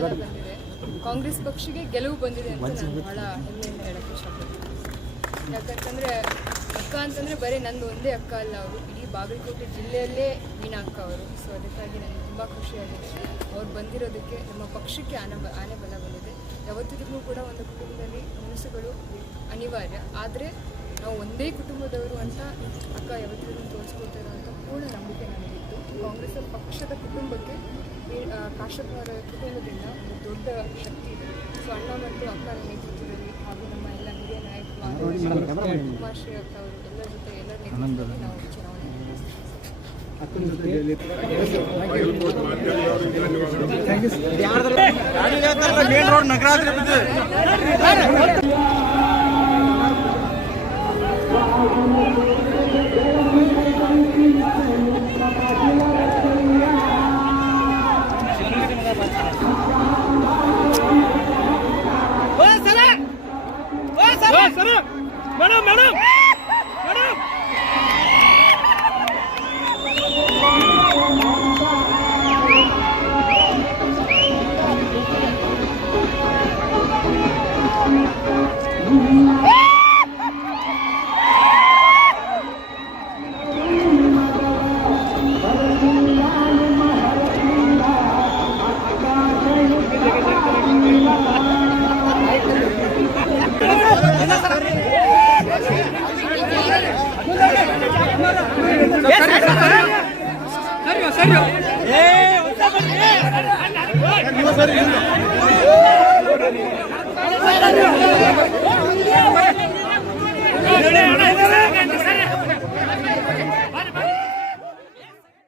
ಬಂದಿದೆ. ಕಾಂಗ್ರೆಸ್ ಪಕ್ಷಕ್ಕೆ ಗೆಲುವು ಬಂದಿದೆ ಅಂತ ನಾನು ಬಹಳ ಹೆಮ್ಮೆಯಿಂದ ಹೇಳಕ್ಕೆ ಇಷ್ಟಪಡ್ತೀನಿ. ಯಾಕಂತಂದರೆ ಅಕ್ಕ ಅಂತಂದರೆ ಬರೀ ನಂದು ಒಂದೇ ಅಕ್ಕ ಅಲ್ಲ, ಅವರು ಇಡೀ ಬಾಗಲಕೋಟೆ ಜಿಲ್ಲೆಯಲ್ಲೇ ವೀಣಾ ಅಕ್ಕ ಅವರು. ಸೊ ಅದಕ್ಕಾಗಿ ನನಗೆ ತುಂಬ ಖುಷಿಯಾಗಿದೆ ಅವ್ರು ಬಂದಿರೋದಕ್ಕೆ. ನಮ್ಮ ಪಕ್ಷಕ್ಕೆ ಆನೆ ಬಲ ಬಂದಿದೆ. ಯಾವತ್ತಿದ್ರೂ ಕೂಡ ಒಂದು ಕುಟುಂಬದಲ್ಲಿ ಮನಸ್ಸುಗಳು ಅನಿವಾರ್ಯ, ಆದರೆ ನಾವು ಒಂದೇ ಕುಟುಂಬದವರು ಅಂತ ಅಕ್ಕ ಯಾವತ್ತಿದ್ರೂ ತೋರಿಸ್ಕೊಳ್ತಾರೆ ಅಂತ ಪೂರ್ಣ ನಂಬಿಕೆ ನನಗಿತ್ತು. ಕಾಂಗ್ರೆಸ್ ಪಕ್ಷದ ಕುಟುಂಬಕ್ಕೆ ಕಾಶ್ಯಪ್ನವರ ಕುಟುಂಬದಿಂದ ಒಂದು ದೊಡ್ಡ ಶಕ್ತಿ ಇದೆ. ಸೊ ಅಣ್ಣ ಮತ್ತು ಅಕ್ಕನ ನೇತೃತ್ವದಲ್ಲಿ ಹಾಗೂ ನಮ್ಮ ಎಲ್ಲ ಹಿರಿಯ ನಾಯಕರು ಉಮಾಶ್ರೀ ಅಕ್ಕ ಅವರು ಎಲ್ಲರ ಜೊತೆ ಎಲ್ಲರ ನೇತೃತ್ವದಲ್ಲಿ ನಾವು ಚುನಾವಣೆ ಮೇಡಮ್ ಮೇಡಮ್ ಸರಿ